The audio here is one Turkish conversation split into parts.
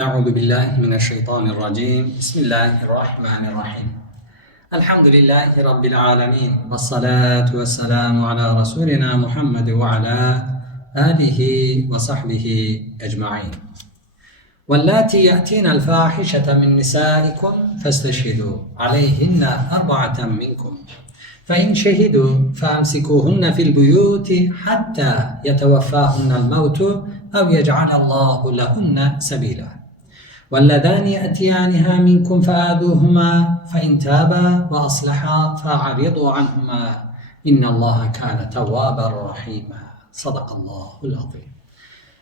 أعوذ بالله من الشيطان الرجيم. بسم الله الرحمن الرحيم. الحمد لله رب العالمين والصلاة والسلام على رسولنا محمد وعلى آله وصحبه أجمعين. واللاتي يأتين الفاحشة من نسائكم فاستشهدوا عليهن أربعة منكم. فإن شهدوا فأمسكوهن في البيوت حتى يتوفاهن الموت أو يجعل الله لهن سبيلا. واللذان يأتيانها منكم فآذوهما فإن تابا وأصلحا فأعرضوا عنهما إن الله كان توابا رحيما صدق الله العظيم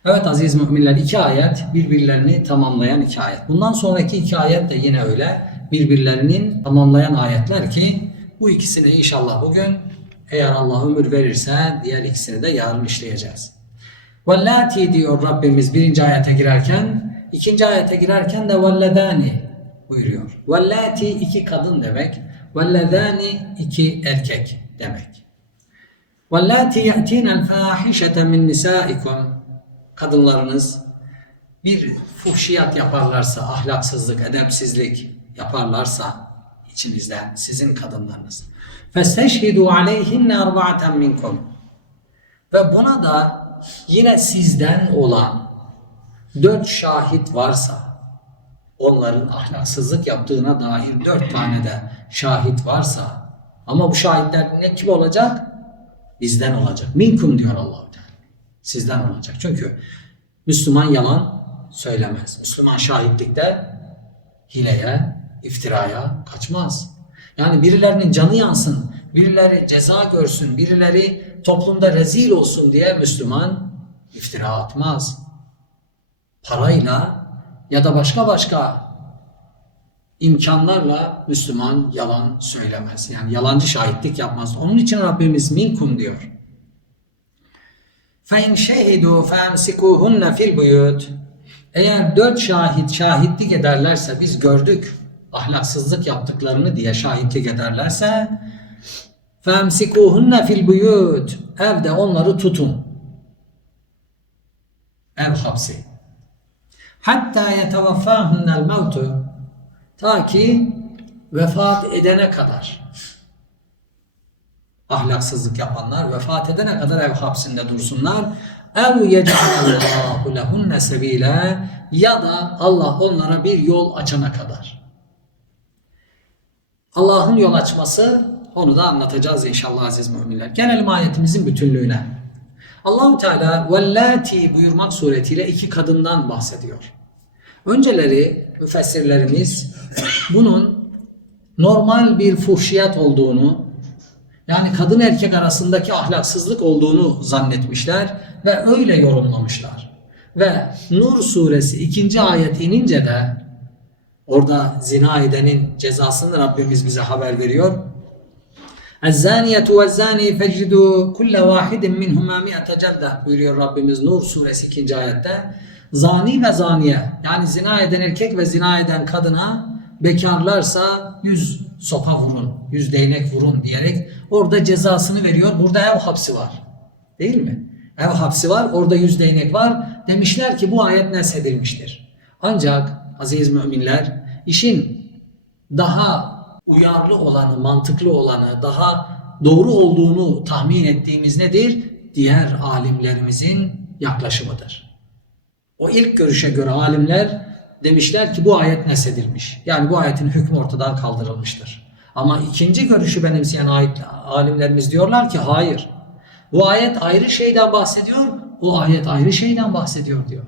Evet aziz müminler iki ayet birbirlerini tamamlayan iki ayet. Bundan sonraki iki ayet de yine öyle birbirlerinin tamamlayan ayetler ki bu ikisini inşallah bugün eğer Allah ömür verirse diğer ikisini de yarın işleyeceğiz. Vellati diyor Rabbimiz birinci ayete girerken, ikinci ayete girerken de velledani buyuruyor. Vellati iki kadın demek, velledani iki erkek demek. Vellati ye'tinel fâhişete min nisâikum kadınlarınız bir fuhşiyat yaparlarsa, ahlaksızlık, edepsizlik yaparlarsa içinizden sizin kadınlarınız. Festeşhidu aleyhinne arba'aten minkum. Ve buna da yine sizden olan dört şahit varsa onların ahlaksızlık yaptığına dair dört tane de şahit varsa ama bu şahitler ne kim olacak? Bizden olacak. Minkum diyor allah. Sizden olacak. Çünkü Müslüman yalan söylemez. Müslüman şahitlikte hileye, iftiraya kaçmaz. Yani birilerinin canı yansın, birileri ceza görsün, birileri toplumda rezil olsun diye Müslüman iftira atmaz Parayla ya da başka başka imkanlarla Müslüman yalan söylemez. Yani yalancı şahitlik yapmaz. Onun için Rabbimiz minkum diyor. فَاِنْ شَهِدُوا فَاَمْسِكُوهُنَّ فِي الْبُيُوتِ Eğer dört şahit şahitlik ederlerse biz gördük ahlaksızlık yaptıklarını diye şahitlik ederlerse فَاَمْسِكُوهُنَّ فِي الْبُيُوتِ Evde onları tutun. Ev hapsi. Hatta yetevaffâhunnel mevtu ta ki vefat edene kadar ahlaksızlık yapanlar vefat edene kadar ev hapsinde dursunlar. Ev yec'alallahu lehunne sebile ya da Allah onlara bir yol açana kadar. Allah'ın yol açması onu da anlatacağız inşallah aziz müminler. Gelelim ayetimizin bütünlüğüne. Allahu Teala vellati buyurmak suretiyle iki kadından bahsediyor. Önceleri müfessirlerimiz bunun normal bir fuhşiyat olduğunu yani kadın erkek arasındaki ahlaksızlık olduğunu zannetmişler ve öyle yorumlamışlar. Ve Nur suresi ikinci ayet inince de orada zina edenin cezasını Rabbimiz bize haber veriyor. اَزَّانِيَةُ وَالزَّانِي فَجْلِدُوا كُلَّ وَاحِدٍ مِنْهُمَا مِئَةَ جَلْدَ buyuruyor Rabbimiz Nur suresi ikinci ayette. Zani ve zaniye yani zina eden erkek ve zina eden kadına bekarlarsa yüz sopa vurun, yüz değnek vurun diyerek orada cezasını veriyor. Burada ev hapsi var. Değil mi? Ev hapsi var, orada yüz değnek var. Demişler ki bu ayet nesedilmiştir. Ancak aziz müminler işin daha uyarlı olanı, mantıklı olanı, daha doğru olduğunu tahmin ettiğimiz nedir? Diğer alimlerimizin yaklaşımıdır. O ilk görüşe göre alimler demişler ki bu ayet nesedilmiş. Yani bu ayetin hükmü ortadan kaldırılmıştır. Ama ikinci görüşü benimseyen ayet, alimlerimiz diyorlar ki hayır. Bu ayet ayrı şeyden bahsediyor, o ayet ayrı şeyden bahsediyor diyor.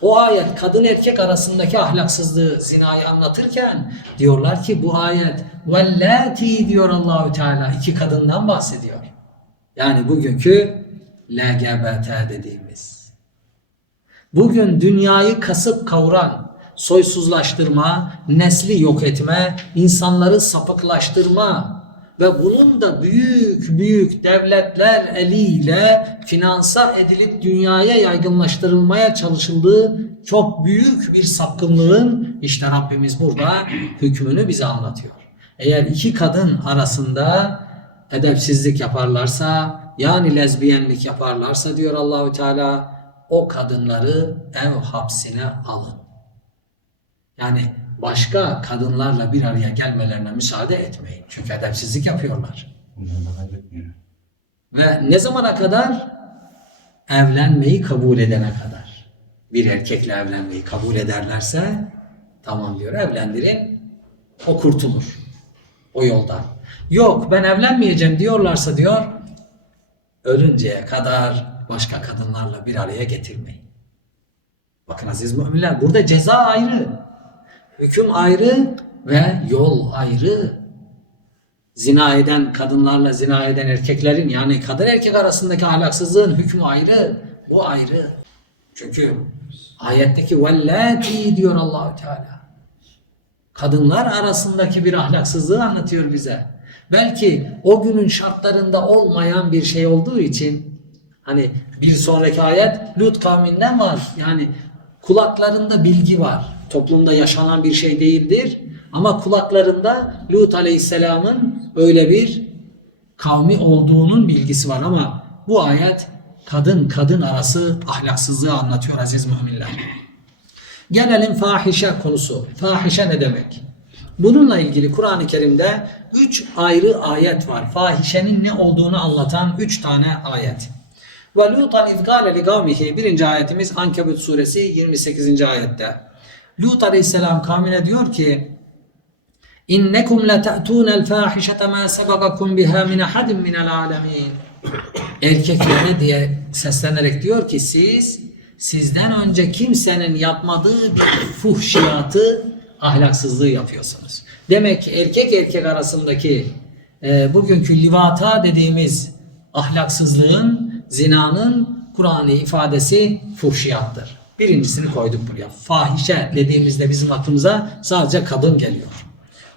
O ayet kadın erkek arasındaki ahlaksızlığı, zinayı anlatırken diyorlar ki bu ayet vellati diyor Allahü Teala iki kadından bahsediyor. Yani bugünkü LGBT dediğimiz. Bugün dünyayı kasıp kavuran, soysuzlaştırma, nesli yok etme, insanları sapıklaştırma ve bunun da büyük büyük devletler eliyle finansa edilip dünyaya yaygınlaştırılmaya çalışıldığı çok büyük bir sapkınlığın işte Rabbimiz burada hükmünü bize anlatıyor. Eğer iki kadın arasında edepsizlik yaparlarsa yani lezbiyenlik yaparlarsa diyor Allahü Teala o kadınları ev hapsine alın. Yani başka kadınlarla bir araya gelmelerine müsaade etmeyin. Çünkü edepsizlik yapıyorlar. Ve ne zamana kadar? Evlenmeyi kabul edene kadar. Bir erkekle evlenmeyi kabul ederlerse tamam diyor evlendirin o kurtulur. O yoldan. Yok ben evlenmeyeceğim diyorlarsa diyor ölünceye kadar başka kadınlarla bir araya getirmeyin. Bakın aziz müminler burada ceza ayrı. Hüküm ayrı ve yol ayrı zina eden kadınlarla zina eden erkeklerin yani kadın erkek arasındaki ahlaksızlığın hükmü ayrı. Bu ayrı. Çünkü ayetteki vellati diyor Allahü Teala. Kadınlar arasındaki bir ahlaksızlığı anlatıyor bize. Belki o günün şartlarında olmayan bir şey olduğu için hani bir sonraki ayet Lut kavminden var. Yani kulaklarında bilgi var. Toplumda yaşanan bir şey değildir. Ama kulaklarında Lut Aleyhisselam'ın öyle bir kavmi olduğunun bilgisi var ama bu ayet kadın kadın arası ahlaksızlığı anlatıyor aziz müminler. Gelelim fahişe konusu. Fahişe ne demek? Bununla ilgili Kur'an-ı Kerim'de üç ayrı ayet var. Fahişenin ne olduğunu anlatan üç tane ayet. Ve Lutan izgâle li kavmihi. Birinci ayetimiz Ankebut suresi 28. ayette. Lut aleyhisselam kavmine diyor ki İnnekum lete'tûnel fâhişete mâ sebagakum biha min ahadin minel âlemîn. Erkeklere diye seslenerek diyor ki siz sizden önce kimsenin yapmadığı bir fuhşiyatı, ahlaksızlığı yapıyorsunuz. Demek ki erkek erkek arasındaki e, bugünkü livata dediğimiz ahlaksızlığın, zinanın Kur'an'ı ifadesi fuhşiyattır. Birincisini koyduk buraya. Fahişe dediğimizde bizim aklımıza sadece kadın geliyor.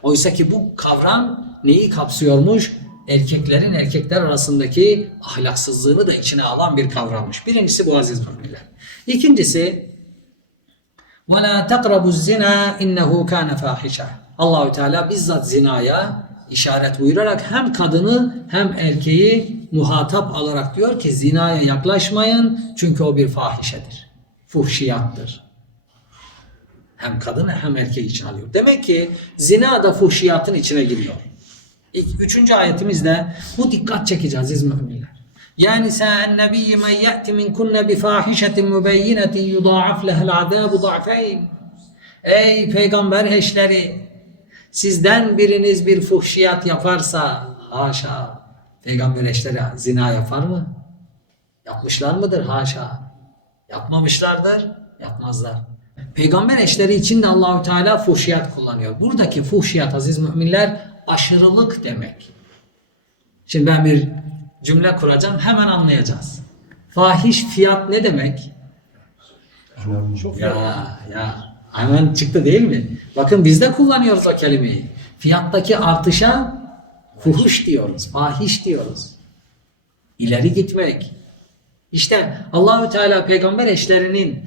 Oysa ki bu kavram neyi kapsıyormuş? Erkeklerin erkekler arasındaki ahlaksızlığını da içine alan bir kavrammış. Birincisi bu aziz müminler. İkincisi وَلَا تَقْرَبُوا الزِّنَا اِنَّهُ كَانَ فَاحِشًا Allahü Teala bizzat zinaya işaret buyurarak hem kadını hem erkeği muhatap alarak diyor ki zinaya yaklaşmayın çünkü o bir fahişedir. Fuhşiyattır hem kadını hem erkeği için alıyor. Demek ki zina da fuhşiyatın içine giriyor. İlk, üçüncü ayetimizde bu dikkat çekici aziz müminler. Yani sen nebiyyi men ye'ti min kunne bi fahişetin mübeyyinetin yudâaf lehel azâbu da'feyn. Ey peygamber eşleri sizden biriniz bir fuhşiyat yaparsa haşa peygamber eşleri zina yapar mı? Yapmışlar mıdır? Haşa. Yapmamışlardır, yapmazlar. Peygamber eşleri için de Allahü Teala fuhşiyat kullanıyor. Buradaki fuhşiyat aziz müminler aşırılık demek. Şimdi ben bir cümle kuracağım hemen anlayacağız. Fahiş fiyat ne demek? Çok Ya ya hemen çıktı değil mi? Bakın biz de kullanıyoruz o kelimeyi. Fiyattaki artışa fuhuş diyoruz, fahiş diyoruz. İleri gitmek. İşte Allahü Teala peygamber eşlerinin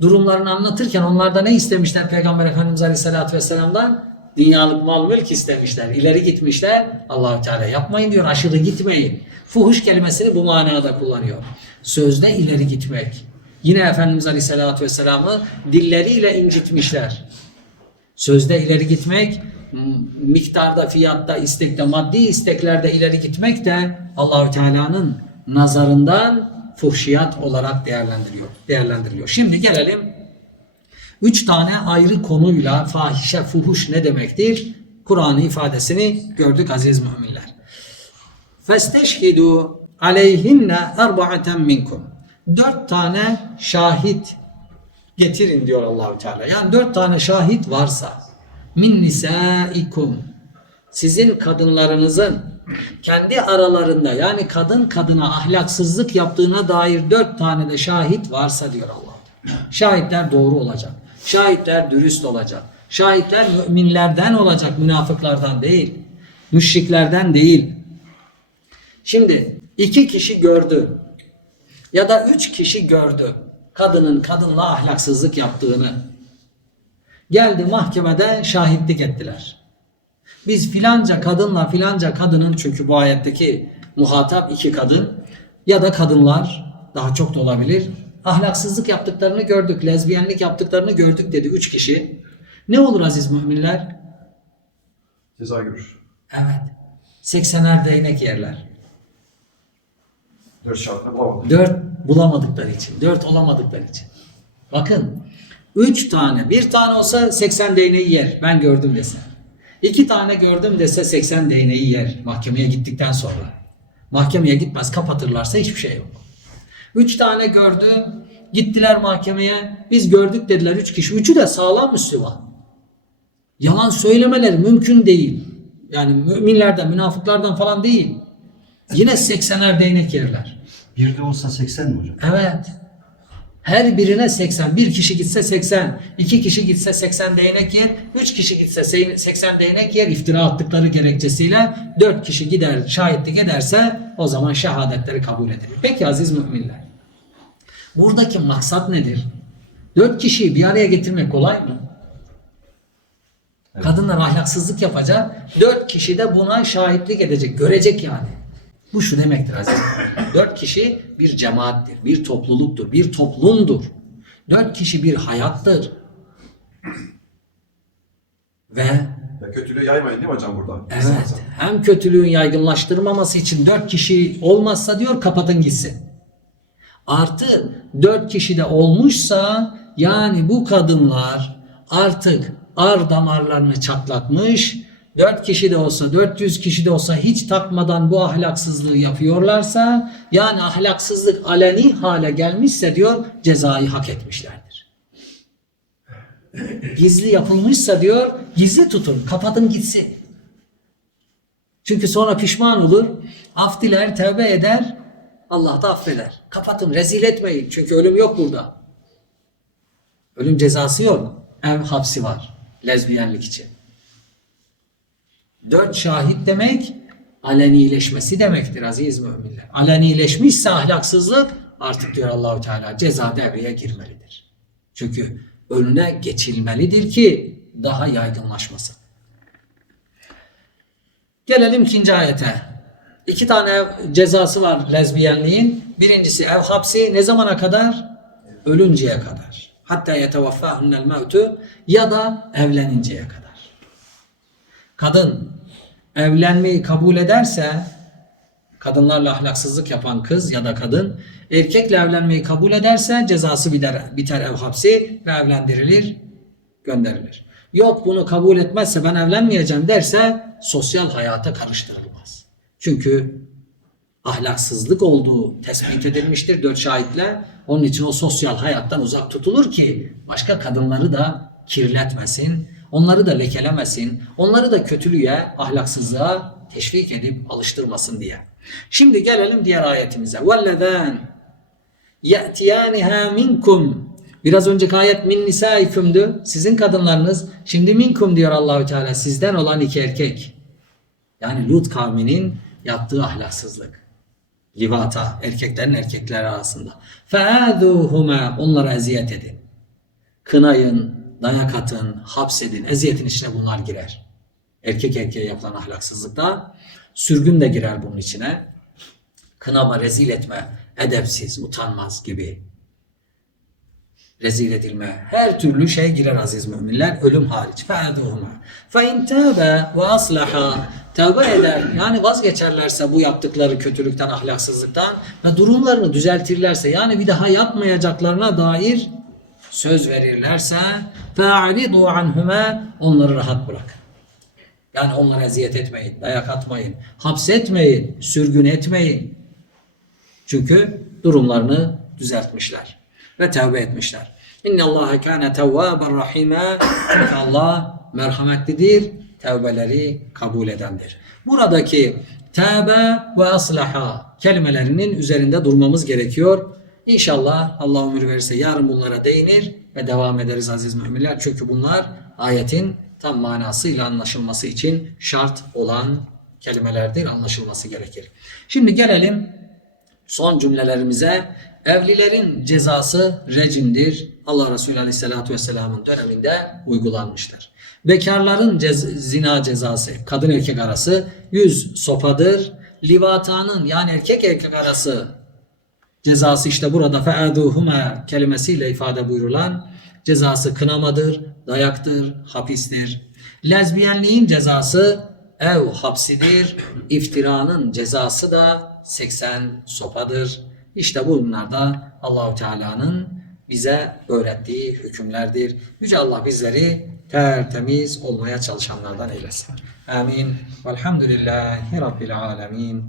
durumlarını anlatırken onlarda ne istemişler Peygamber Efendimiz Aleyhisselatü Vesselam'dan? Dünyalık mal mülk istemişler. İleri gitmişler. Allahü Teala yapmayın diyor. Aşırı gitmeyin. Fuhuş kelimesini bu manada kullanıyor. Sözde ileri gitmek. Yine Efendimiz Aleyhisselatü Vesselam'ı dilleriyle incitmişler. Sözde ileri gitmek, miktarda, fiyatta, istekte, maddi isteklerde ileri gitmek de Allahü Teala'nın nazarından fuhşiyat olarak değerlendiriyor. Değerlendiriliyor. Şimdi gelelim üç tane ayrı konuyla fahişe, fuhuş ne demektir? Kur'an'ı ifadesini gördük aziz müminler. Festeşhidu aleyhinne erba'aten minkum. Dört tane şahit getirin diyor Allahü Teala. Yani dört tane şahit varsa min nisaikum sizin kadınlarınızın kendi aralarında yani kadın kadına ahlaksızlık yaptığına dair dört tane de şahit varsa diyor Allah. Şahitler doğru olacak. Şahitler dürüst olacak. Şahitler müminlerden olacak, münafıklardan değil. Müşriklerden değil. Şimdi iki kişi gördü ya da üç kişi gördü kadının kadınla ahlaksızlık yaptığını. Geldi mahkemede şahitlik ettiler. Biz filanca kadınla filanca kadının çünkü bu ayetteki muhatap iki kadın ya da kadınlar daha çok da olabilir. Ahlaksızlık yaptıklarını gördük, lezbiyenlik yaptıklarını gördük dedi üç kişi. Ne olur aziz müminler? Ceza görür. Evet. 80'er değnek yerler. Dört şartla bulamadı. 4 bulamadıkları için. 4 olamadıkları için. Bakın 3 tane. Bir tane olsa 80 değneği yer. Ben gördüm dese. 2 tane gördüm dese 80 değneği yer. Mahkemeye gittikten sonra. Mahkemeye gitmez kapatırlarsa hiçbir şey yok. 3 tane gördü. Gittiler mahkemeye. Biz gördük dediler 3 kişi. Üçü de sağlam Müslüman. Yalan söylemeleri mümkün değil. Yani müminlerden, münafıklardan falan değil. Yine 80'er değnek yerler. Bir de olsa 80 mi hocam? Evet. Her birine 80. Bir kişi gitse 80. iki kişi gitse 80 değnek yer. Üç kişi gitse 80 değnek yer. iftira attıkları gerekçesiyle dört kişi gider şahitlik ederse o zaman şehadetleri kabul edilir. Peki aziz müminler. Buradaki maksat nedir? Dört kişiyi bir araya getirmek kolay mı? Kadınlar ahlaksızlık yapacak. Dört kişi de buna şahitlik edecek. Görecek yani. Bu şu demektir aziz. Dört kişi bir cemaattir, bir topluluktur, bir toplumdur. Dört kişi bir hayattır. Ve Ya kötülüğü yaymayın değil mi hocam burada? evet hem kötülüğün yaygınlaştırmaması için dört kişi olmazsa diyor kapatın gitsin. Artı dört kişi de olmuşsa yani bu kadınlar artık ar damarlarını çatlatmış. Dört kişi de olsa, 400 kişi de olsa hiç takmadan bu ahlaksızlığı yapıyorlarsa yani ahlaksızlık aleni hale gelmişse diyor cezayı hak etmişlerdir. Gizli yapılmışsa diyor gizli tutun, kapatın gitsin. Çünkü sonra pişman olur, af diler, tevbe eder, Allah da affeder. Kapatın, rezil etmeyin. Çünkü ölüm yok burada. Ölüm cezası yok. Ev hapsi var. Lezbiyenlik için. Dört şahit demek alenileşmesi demektir aziz müminler. Alenileşmişse ahlaksızlık artık diyor Allahu Teala ceza devreye girmelidir. Çünkü önüne geçilmelidir ki daha yaygınlaşmasın. Gelelim ikinci ayete. İki tane cezası var lezbiyenliğin. Birincisi ev hapsi ne zamana kadar? Ölünceye kadar. Hatta yetevaffâhunnel mevtu ya da evleninceye kadar. Kadın evlenmeyi kabul ederse kadınlarla ahlaksızlık yapan kız ya da kadın erkekle evlenmeyi kabul ederse cezası biter, biter ev hapsi ve evlendirilir, gönderilir. Yok bunu kabul etmezse ben evlenmeyeceğim derse sosyal hayata karıştırılmaz. Çünkü ahlaksızlık olduğu tespit edilmiştir dört şahitle. Onun için o sosyal hayattan uzak tutulur ki başka kadınları da kirletmesin, onları da lekelemesin, onları da kötülüğe, ahlaksızlığa teşvik edip alıştırmasın diye. Şimdi gelelim diğer ayetimize. وَالَّذَانِ يَأْتِيَانِهَا minkum. Biraz önceki ayet min nisaikum'du. Sizin kadınlarınız. Şimdi minkum diyor Allahü Teala. Sizden olan iki erkek. Yani Lut kavminin yaptığı ahlaksızlık. Livata. Erkeklerin erkekler arasında. فَاَذُوهُمَا Onlara eziyet edin. Kınayın, dayak atın, hapsedin, eziyetin içine bunlar girer. Erkek erkeğe yapılan ahlaksızlıktan sürgün de girer bunun içine. Kınama, rezil etme, edepsiz, utanmaz gibi. Rezil edilme, her türlü şey girer aziz müminler, ölüm hariç. Fe'aduhuma. Fe'in tâbe ve aslaha. Tevbe eder, yani vazgeçerlerse bu yaptıkları kötülükten, ahlaksızlıktan ve durumlarını düzeltirlerse, yani bir daha yapmayacaklarına dair söz verirlerse fe'alidu anhuma onları rahat bırakın. Yani onlara eziyet etmeyin, dayak atmayın, hapsetmeyin, sürgün etmeyin. Çünkü durumlarını düzeltmişler ve tevbe etmişler. İnne Allah kana tevvaben rahime. Allah merhametlidir, tevbeleri kabul edendir. Buradaki tevbe ve aslaha kelimelerinin üzerinde durmamız gerekiyor. İnşallah Allah ömür verirse yarın bunlara değinir ve devam ederiz aziz müminler. Çünkü bunlar ayetin tam manasıyla anlaşılması için şart olan kelimelerdir, anlaşılması gerekir. Şimdi gelelim son cümlelerimize. Evlilerin cezası rejimdir. Allah Resulü Aleyhisselatü Vesselam'ın döneminde uygulanmıştır. Bekarların cez- zina cezası, kadın erkek arası 100 sopadır. Livatanın yani erkek erkek arası cezası işte burada fe'aduhuma kelimesiyle ifade buyurulan cezası kınamadır, dayaktır, hapistir. Lezbiyenliğin cezası ev hapsidir. İftiranın cezası da 80 sopadır. İşte bunlar da Allahu Teala'nın bize öğrettiği hükümlerdir. Yüce Allah bizleri tertemiz olmaya çalışanlardan eylesin. Amin. Velhamdülillahi Rabbil alemin.